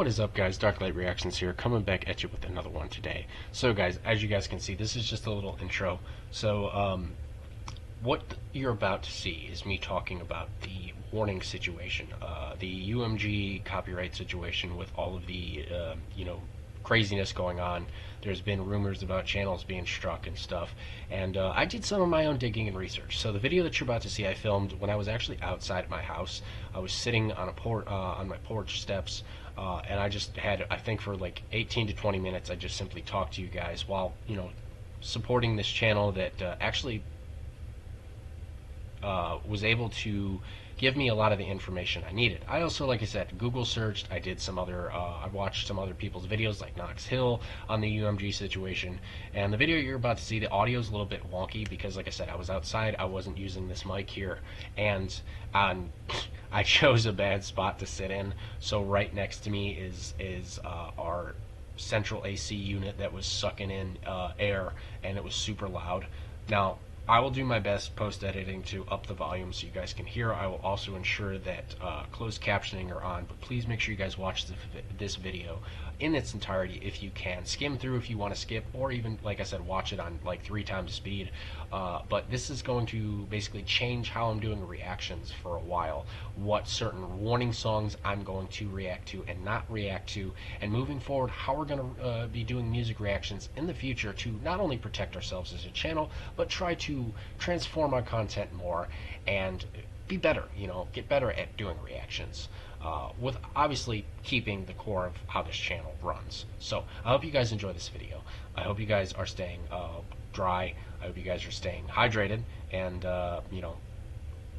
What is up, guys? Darklite Reactions here, coming back at you with another one today. So guys, as you guys can see, this is just a little intro. So what you're about to see is me talking about the warning situation, the UMG copyright situation with all of the craziness going on. There's been rumors about channels being struck and stuff, and I did some of my own digging and research. So the video that you're about to see I filmed when I was actually outside my house. I was sitting on on my porch steps, and I just had, I think for like 18 to 20 minutes, I just simply talked to you guys while, supporting this channel that actually was able to give me a lot of the information I needed. I also, like I said, Google searched. I did some other, I watched some other people's videos like Knox Hill on the UMG situation. And the video you're about to see, the audio is a little bit wonky because, like I said, I was outside. I wasn't using this mic here, and I chose a bad spot to sit in. So right next to me is our central AC unit that was sucking in air, and it was super loud. Now, I will do my best post-editing to up the volume so you guys can hear. I will also ensure that closed captioning are on, but please make sure you guys watch this video in its entirety if you can. Skim through if you want to skip, or even, like I said, watch it on like 3 times speed. But this is going to basically change how I'm doing reactions for a while, what certain warning songs I'm going to react to and not react to, and moving forward, how we're going to be doing music reactions in the future to not only protect ourselves as a channel, but try to transform our content more and be better, get better at doing reactions, with obviously keeping the core of how this channel runs. So I hope you guys enjoy this video. I hope you guys are staying dry. I hope you guys are staying hydrated, and I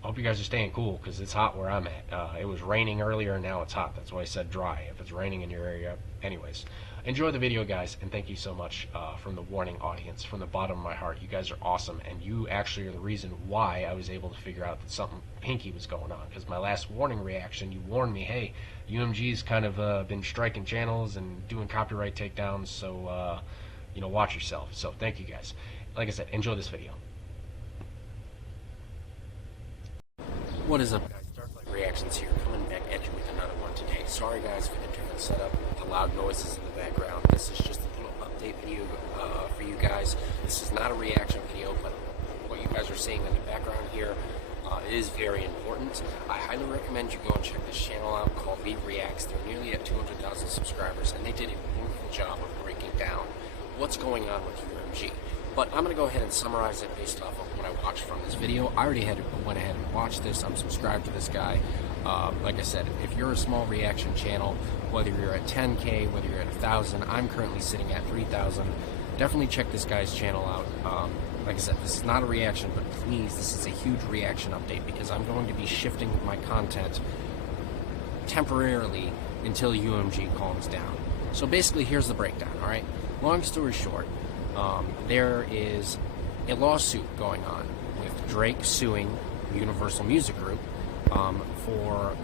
hope you guys are staying cool because it's hot where I'm at. It was raining earlier and now it's hot. That's why I said dry if it's raining in your area. Anyways, enjoy the video, guys, and thank you so much from the warning audience, from the bottom of my heart. You guys are awesome, and you actually are the reason why I was able to figure out that something hinky was going on, because my last warning reaction, you warned me, hey, UMG's kind of been striking channels and doing copyright takedowns, so watch yourself. So thank you, guys. Like I said, enjoy this video. What is up, guys? Darklite Reactions here, coming back at you with another one today. Sorry, guys, for the different setup, the loud noises in the background. This is just a little update video for you guys. This is not a reaction video, but what you guys are seeing in the background here is very important. I highly recommend you go and check this channel out called Lead Reacts. They're nearly at 200,000 subscribers, and they did a wonderful job of breaking down what's going on with UMG. But I'm going to go ahead and summarize it based off of what I watched from this video. I already went ahead and watched this. I'm subscribed to this guy. Like I said, if you're a small reaction channel, whether you're at 10K, whether you're at 1,000, I'm currently sitting at 3,000. Definitely check this guy's channel out. Like I said, this is not a reaction, but please, this is a huge reaction update because I'm going to be shifting my content temporarily until UMG calms down. So basically, here's the breakdown, all right? Long story short, there is a lawsuit going on with Drake suing Universal Music Group for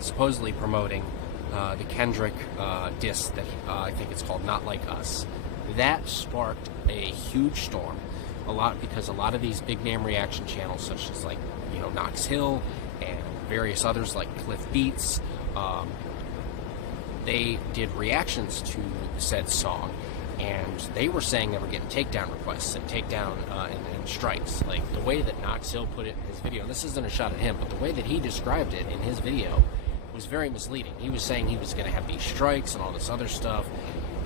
supposedly promoting the Kendrick diss that I think it's called Not Like Us. That sparked a huge storm, because a lot of these big name reaction channels, such as like Knox Hill and various others like Cliff Beats, they did reactions to said song, and they were saying they were getting takedown requests and takedown and strikes. Like the way that Knox Hill put it in his video, and this isn't a shot at him, but the way that he described it in his video was very misleading. He was saying he was going to have these strikes and all this other stuff,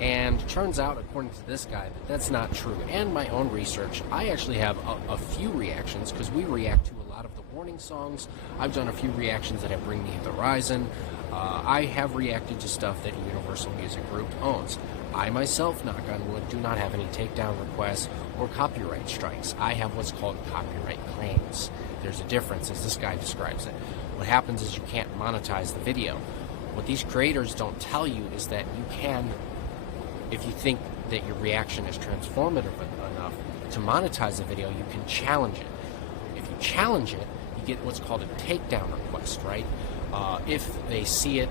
and turns out, according to this guy, that that's not true. And my own research, I actually have a few reactions, because we react to a lot of the warning songs. I've done a few reactions that have Bring Me the Horizon. I have reacted to stuff that Universal Music Group owns. I myself, knock on wood, do not have any takedown requests or copyright strikes. I have what's called copyright claims. There's a difference, as this guy describes it. What happens is you can't monetize the video. What these creators don't tell you is that you can, if you think that your reaction is transformative enough to monetize the video, you can challenge it. If you challenge it, you get what's called a takedown request, right? If they see it,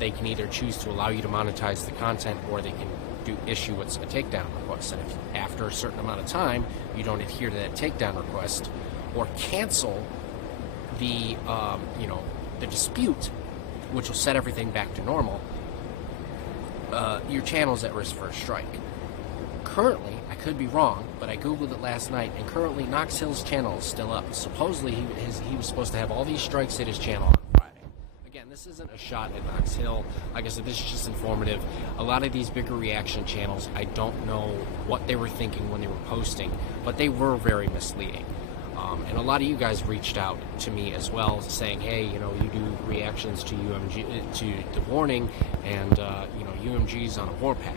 they can either choose to allow you to monetize the content, or they can issue what's a takedown request. And if after a certain amount of time you don't adhere to that takedown request or cancel the the dispute, which will set everything back to normal, your channel's at risk for a strike. Currently, I could be wrong, but I googled it last night, and currently Knox Hill's channel is still up. Supposedly, he was supposed to have all these strikes hit his channel on Friday. Again, this isn't a shot at Knox Hill. Like I said, this is just informative. A lot of these bigger reaction channels, I don't know what they were thinking when they were posting, but they were very misleading. And a lot of you guys reached out to me as well, saying, hey, you do reactions to UMG, to the warning, and, UMG's on a warpath.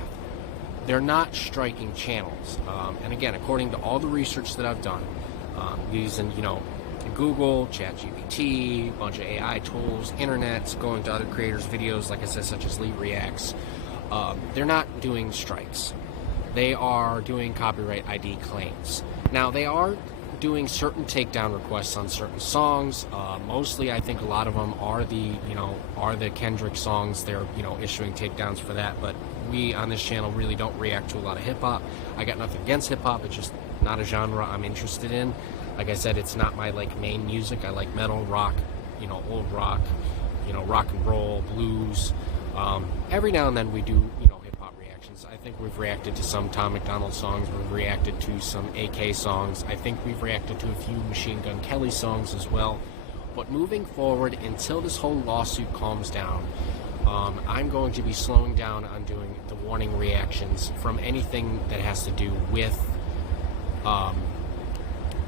They're not striking channels. And again, according to all the research that I've done, using, Google, ChatGPT, a bunch of AI tools, internets, going to other creators' videos, like I said, such as Lee Reacts, they're not doing strikes. They are doing copyright ID claims. Now, they are doing certain takedown requests on certain songs. Mostly, I think a lot of them are the Kendrick songs. They're, issuing takedowns for that, but we on this channel really don't react to a lot of hip-hop. I got nothing against hip-hop, it's just not a genre I'm interested in. Like I said, it's not my main music. I like metal, rock, old rock, rock and roll, blues. Every now and then we do, hip-hop reactions. I think we've reacted to some Tom McDonald songs. We've reacted to some AK songs. I think we've reacted to a few Machine Gun Kelly songs as well. But moving forward, until this whole lawsuit calms down, I'm going to be slowing down on doing the warning reactions from anything that has to do with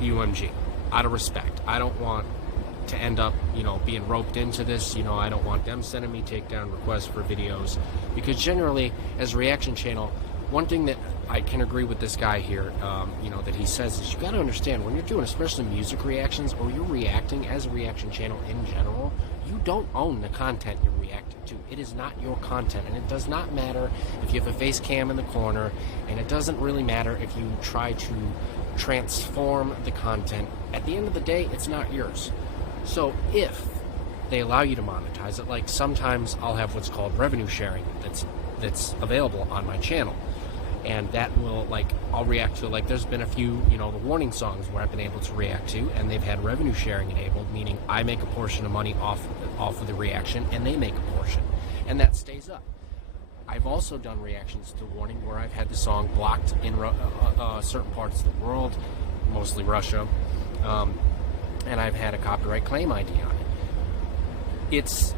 UMG, out of respect. I don't want to end up, being roped into this. I don't want them sending me takedown requests for videos, because generally, as a reaction channel, one thing that I can agree with this guy here, that he says is you got to understand when you're doing, especially music reactions, or you're reacting as a reaction channel in general, you don't own the content you're reacting to. It is not your content, and it does not matter if you have a face cam in the corner, and it doesn't really matter if you try to transform the content. At the end of the day, it's not yours. So if they allow you to monetize it, like sometimes I'll have what's called revenue sharing that's available on my channel, and that will, I'll react to, there's been a few, the warning songs where I've been able to react to, and they've had revenue sharing enabled, meaning I make a portion of money off of the reaction, and they make a portion, and that stays up. I've also done reactions to warning where I've had the song blocked in certain parts of the world, mostly Russia, and I've had a copyright claim ID on it. It's,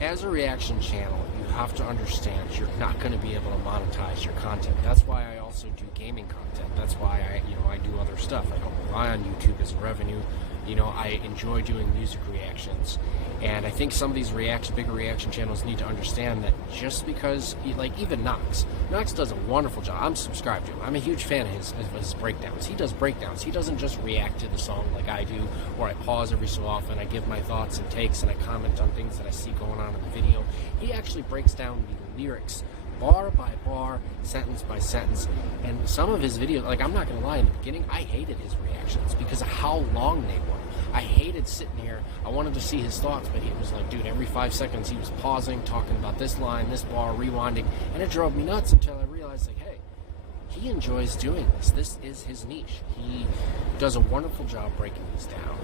as a reaction channel, you have to understand you're not going to be able to monetize your content. That's why I also do gaming content. That's why I do other stuff. I don't rely on YouTube as revenue. I enjoy doing music reactions. And I think some of these bigger reaction channels need to understand that just because, even Knox does a wonderful job. I'm subscribed to him. I'm a huge fan of his breakdowns. He does breakdowns. He doesn't just react to the song like I do, where I pause every so often, I give my thoughts and takes, and I comment on things that I see going on in the video. He actually breaks down the lyrics bar by bar, sentence by sentence. And some of his videos, I'm not going to lie, in the beginning, I hated his reactions because of how long they were. I hated sitting here. I wanted to see his thoughts, but he was dude, every 5 seconds he was pausing, talking about this line, this bar, rewinding, and it drove me nuts until I realized, hey, he enjoys doing this. This is his niche. He does a wonderful job breaking these down.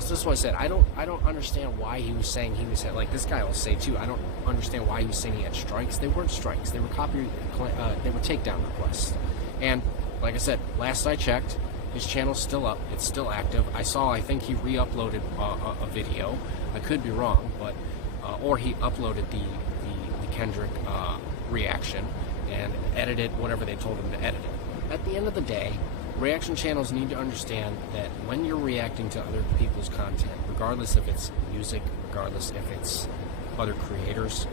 So that's why I said I don't understand why he was saying he was this guy will say too. I don't understand why he was saying he had strikes. They weren't strikes. They were they were takedown requests. And like I said, last I checked, his channel's still up. It's still active. I think he re-uploaded a video. I could be wrong, but or he uploaded the Kendrick reaction and edited whatever they told him to edit it. At the end of the day, reaction channels need to understand that when you're reacting to other people's content, regardless if it's music, regardless if it's other creators,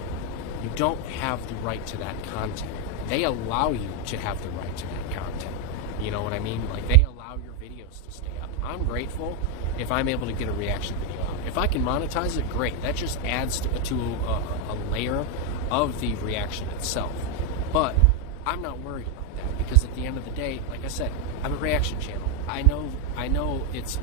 you don't have the right to that content. They allow you to have the right to that content. You know what I mean? They allow your videos to stay up. I'm grateful if I'm able to get a reaction video out. If I can monetize it, great. That just adds to a layer of the reaction itself. But I'm not worried about that, because at the end of the day, like I said, I'm a reaction channel. I know it's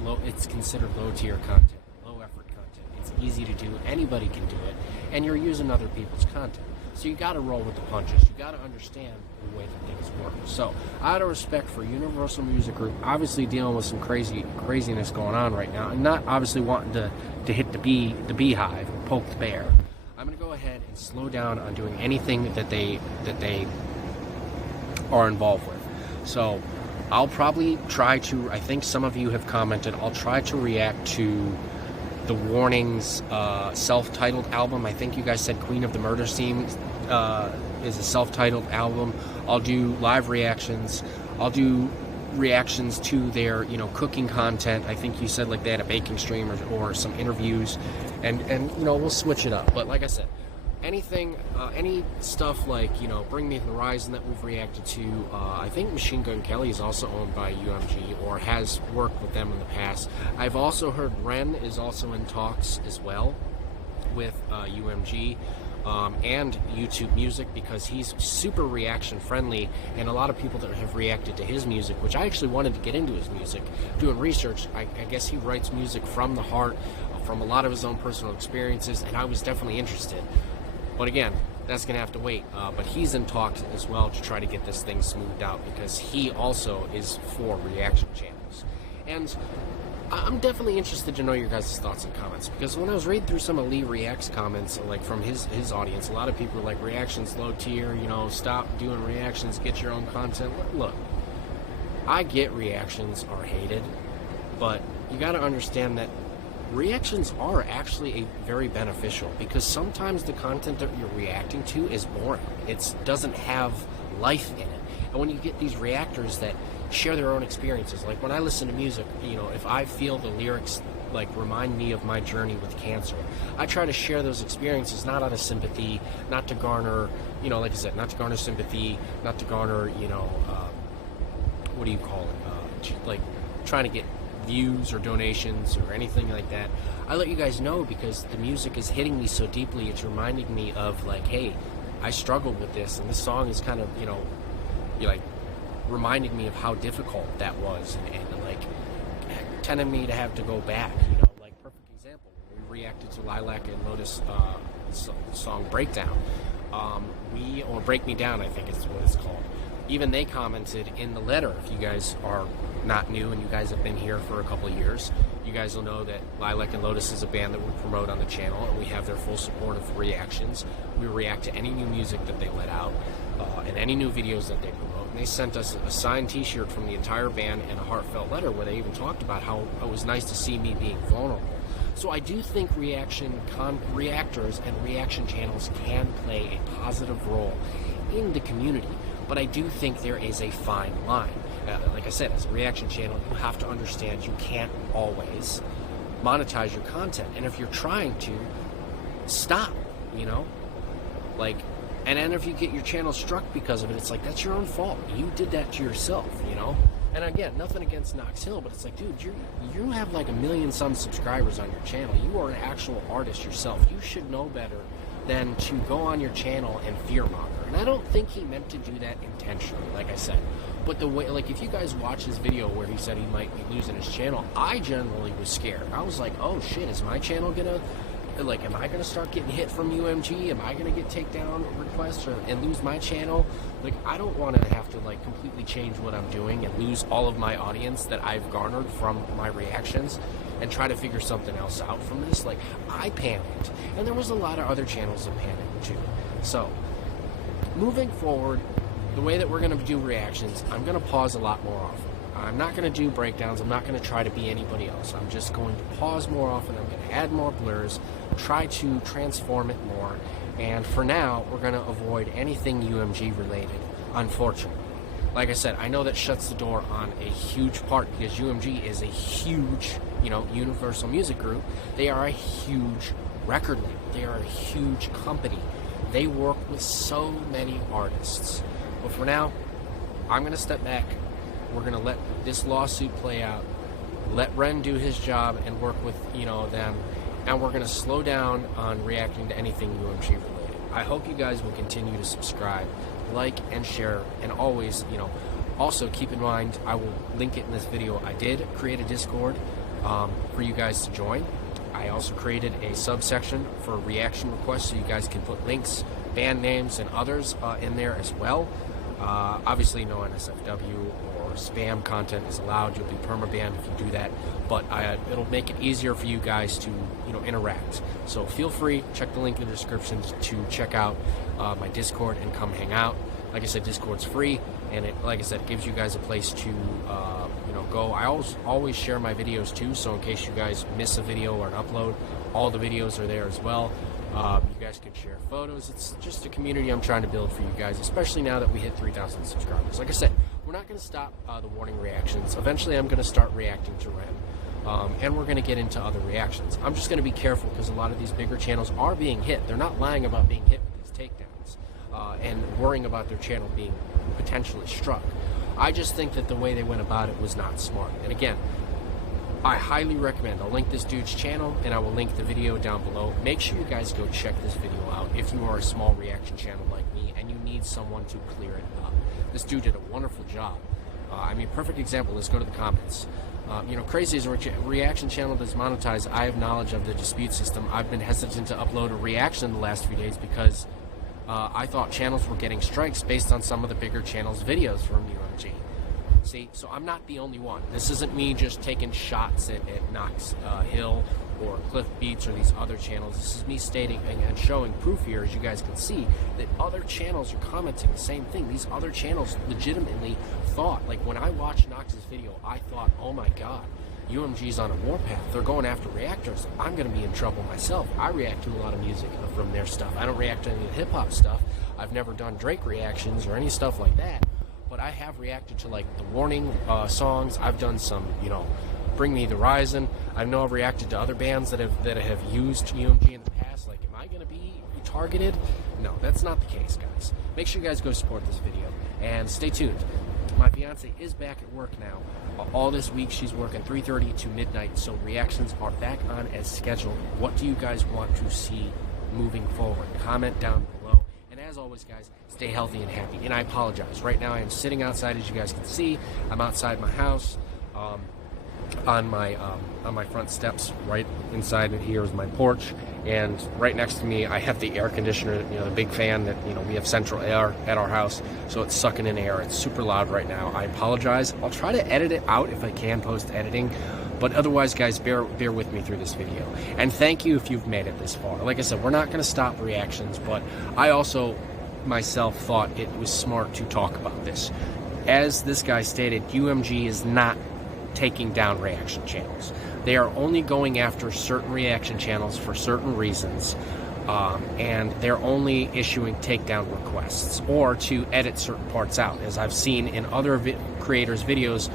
considered low tier content, low effort content. It's easy to do. Anybody can do it, and you're using other people's content. So you got to roll with the punches. You got to understand the way that things work. So out of respect for Universal Music Group, obviously dealing with some craziness going on right now, and not obviously wanting to hit the beehive and poke the bear, I'm going to go ahead ahead and slow down on doing anything that they are involved with. So I'll probably try to, I think some of you have commented, I'll try to react to the Warnings self-titled album. I think you guys said Queen of the Murder Scene is a self-titled album. I'll do live reactions. I'll do reactions to their, cooking content. I think you said like they had a baking stream or some interviews, and we'll switch it up. But like I said, anything, any stuff like, Bring Me the Horizon that we've reacted to. I think Machine Gun Kelly is also owned by UMG or has worked with them in the past. I've also heard Ren is also in talks as well with UMG and YouTube Music, because he's super reaction friendly, and a lot of people that have reacted to his music, which I actually wanted to get into his music, doing research. I guess he writes music from the heart, from a lot of his own personal experiences, and I was definitely interested. But again, that's going to have to wait. But he's in talks as well to try to get this thing smoothed out, because he also is for reaction channels. And I'm definitely interested to know your guys' thoughts and comments, because when I was reading through some of Lee React's comments, like from his audience, a lot of people were like, reactions low tier, stop doing reactions, get your own content. Look, I get reactions are hated, but you got to understand that reactions are actually very beneficial, because sometimes the content that you're reacting to is boring. It doesn't have life in it. And when you get these reactors that share their own experiences, like when I listen to music, if I feel the lyrics like remind me of my journey with cancer, I try to share those experiences, not out of sympathy, not to garner, like I said, not to garner sympathy, not to garner, what do you call it, like trying to get views or donations or anything like that. I let you guys know because the music is hitting me so deeply. It's reminding me of like, hey, I struggled with this, and this song is kind of, like reminding me of how difficult that was, and like telling me to have to go back, like perfect example, we reacted to Lilac and Lotus song Breakdown, or Break Me Down, I think is what it's called. Even they commented in the letter. If you guys are not new and you guys have been here for a couple of years, you guys will know that Lilac and Lotus is a band that we promote on the channel, and we have their full support of reactions. We react to any new music that they let out, and any new videos that they promote. And they sent us a signed t-shirt from the entire band and a heartfelt letter where they even talked about how it was nice to see me being vulnerable. So I do think reactors and reaction channels can play a positive role in the community, but I do think there is a fine line. Like I said, as a reaction channel, you have to understand you can't always monetize your content, and if you're trying to, stop, and then if you get your channel struck because of it, it's like, that's your own fault. You did that to yourself, And again, nothing against Knox Hill, but it's like, dude, you have like 1 million some subscribers on your channel. You are an actual artist yourself. You should know better than to go on your channel and fearmonger. And I don't think he meant to do that intentionally, like I said. But the way, like, if you guys watch his video where he said he might be losing his channel, I generally was scared. I was like, oh shit, is my channel gonna, like, am I gonna start getting hit from UMG? Am I gonna get takedown requests and lose my channel? Like, I don't want to have to like completely change what I'm doing and lose all of my audience that I've garnered from my reactions and try to figure something else out from this. Like, I panicked, and there was a lot of other channels that panicked too. So moving forward, the way that we're going to do reactions, I'm going to pause a lot more often. I'm not going to do breakdowns. I'm not going to try to be anybody else. I'm just going to pause more often. I'm going to add more blurs, try to transform it more. And for now, we're going to avoid anything UMG related, unfortunately. Like I said, I know that shuts the door on a huge part, because UMG is a huge, Universal Music Group. They are a huge record label. They are a huge company. They work with so many artists. But for now, I'm going to step back. We're going to let this lawsuit play out, let Ren do his job and work with, them, and we're going to slow down on reacting to anything UMG related. I hope you guys will continue to subscribe, like, and share, and always, also keep in mind, I will link it in this video. I did create a Discord for you guys to join. I also created a subsection for reaction requests, so you guys can put links, band names, and others in there as well. Obviously, no NSFW or spam content is allowed. You'll be permabanned if you do that, but it'll make it easier for you guys to, interact. So feel free, check the link in the description to check out my Discord and come hang out. Like I said, Discord's free, and like I said, it gives you guys a place to, go. I always share my videos too, so in case you guys miss a video or an upload, all the videos are there as well. You guys can share photos. It's just a community I'm trying to build for you guys, especially now that we hit 3,000 subscribers. Like I said, we're not going to stop the warning reactions. Eventually, I'm going to start reacting to Ren, and we're going to get into other reactions. I'm just going to be careful because a lot of these bigger channels are being hit. They're not lying about being hit with these takedowns and worrying about their channel being potentially struck. I just think that the way they went about it was not smart. And again, I highly recommend. I'll link this dude's channel, and I will link the video down below. Make sure you guys go check this video out if you are a small reaction channel like me and you need someone to clear it up. This dude did a wonderful job. Perfect example. Let's go to the comments. Crazy is a reaction channel that's monetized. I have knowledge of the dispute system. I've been hesitant to upload a reaction the last few days because I thought channels were getting strikes based on some of the bigger channels' videos from UMG. See, so I'm not the only one. This isn't me just taking shots at Knox Hill or Cliff Beats or these other channels. This is me stating and showing proof here, as you guys can see, that other channels are commenting the same thing. These other channels legitimately thought, like when I watched Knox's video, I thought, oh my god, UMG's on a warpath. They're going after reactors. I'm going to be in trouble myself. I react to a lot of music from their stuff. I don't react to any of the hip-hop stuff. I've never done Drake reactions or any stuff like that. But I have reacted to like the Warning songs. I've done some, Bring Me the Horizon. I know I've reacted to other bands that have used UMG in the past. Like, am I going to be targeted? No, that's not the case, guys. Make sure you guys go support this video and stay tuned. My fiance is back at work now. All this week she's working 3:30 to midnight, so reactions are back on as scheduled. What do you guys want to see moving forward? Comment down below. And as always, guys, stay healthy and happy. And I apologize. Right now I am sitting outside, as you guys can see. I'm outside my house. On my front steps, right inside it here is my porch, and right next to me I have the air conditioner, the big fan that, we have central air at our house, so it's sucking in air. It's super loud right now. I apologize. I'll try to edit it out if I can post editing, but otherwise, guys, bear with me through this video. And thank you if you've made it this far. Like I said, we're not going to stop reactions, but I also myself thought it was smart to talk about this. As this guy stated, UMG is not taking down reaction channels. They are only going after certain reaction channels for certain reasons, and they're only issuing takedown requests or to edit certain parts out, as I've seen in other creators' videos.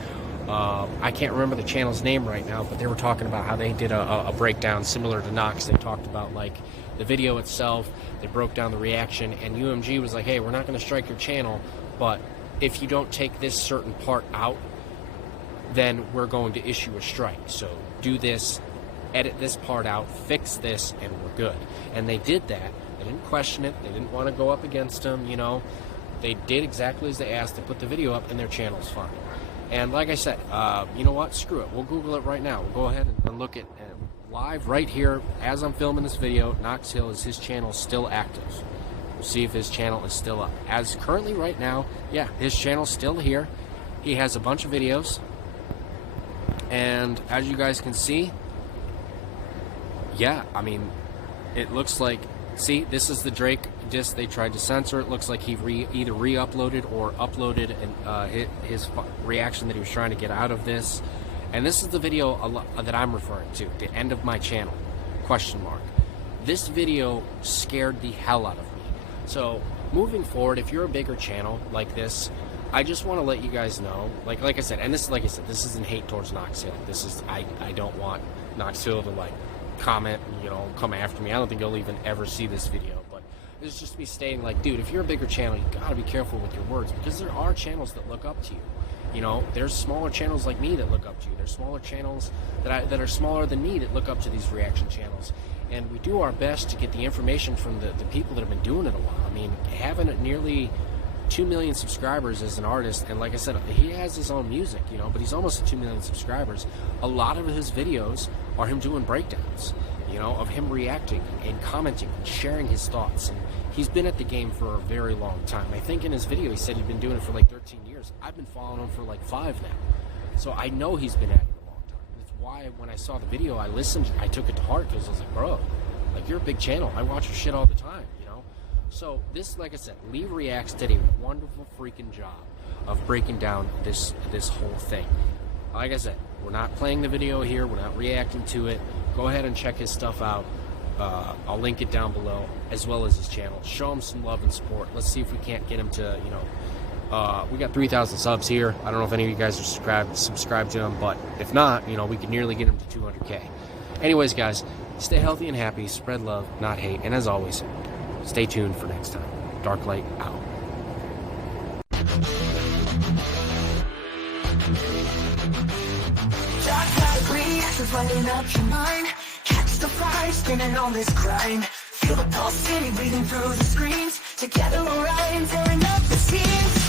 I can't remember the channel's name right now, but they were talking about how they did a breakdown similar to Knox. They talked about like the video itself, they broke down the reaction, and UMG was like, hey, we're not going to strike your channel, but if you don't take this certain part out, then we're going to issue a strike. So do this, edit this part out, fix this, and we're good. And they did that. They didn't question it. They didn't want to go up against them, They did exactly as they asked. They put the video up, and their channel's fine. And like I said, you know what? Screw it. We'll Google it right now. We'll go ahead and look at live right here as I'm filming this video. Knox Hill, is his channel still active? We'll see if his channel is still up. As currently right now, yeah, his channel's still here. He has a bunch of videos. And as you guys can see, yeah, it looks like, see, this is the Drake disc they tried to censor. It looks like he either re-uploaded or uploaded his reaction that he was trying to get out of this. And this is the video that I'm referring to, the end of my channel, question mark. This video scared the hell out of me. So moving forward, if you're a bigger channel like this, I just want to let you guys know, like I said, and this, like I said, this isn't hate towards Knox Hill. This is, I don't want Knox Hill to like comment, come after me. I don't think he'll even ever see this video, but it's just me stating, like, dude, if you're a bigger channel, you gotta be careful with your words, because there are channels that look up to you. There's smaller channels like me that look up to you. There's smaller channels that are smaller than me that look up to these reaction channels. And we do our best to get the information from the people that have been doing it a while. Having nearly 2 million subscribers as an artist, and like I said, he has his own music, but he's almost at 2 million subscribers. A lot of his videos are him doing breakdowns, you know, of him reacting and commenting, sharing his thoughts. And he's been at the game for a very long time. I think in his video he said he'd been doing it for like 13 years. I've been following him for like 5 now. So I know he's been at it a long time. That's why when I saw the video, I listened, I took it to heart, because I was like, bro, like, you're a big channel. I watch your shit all the time, you know? So this, like I said, Lee Reacts did a wonderful freaking job of breaking down this whole thing. Like I said, we're not playing the video here. We're not reacting to it. Go ahead and check his stuff out. I'll link it down below, as well as his channel. Show him some love and support. Let's see if we can't get him to, you know, we got 3,000 subs here. I don't know if any of you guys are subscribed to him, but if not, you know, we can nearly get him to 200K. Anyways, guys, stay healthy and happy. Spread love, not hate. And as always, stay tuned for next time. Darklite out. Darklite reactions lighting up your mind. Catch the fire spinning on this grind. Feel the pulsating breathing through the screens. Together we'll ride, tearing up the scenes.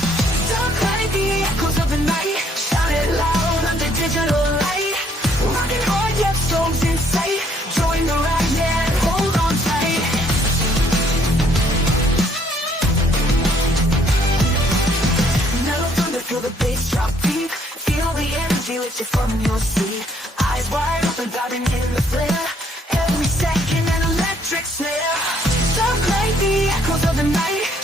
Darklite, the echoes of the night. Shout it loud under digital light. Rocking hard, yet souls in sight. Join the ride, yeah, hold on tight. Metal thunder, feel the bass drop deep. Feel the energy lift you from your seat. Eyes wide open, diving in the flare. Every second an electric snare. Darklite, the echoes of the night.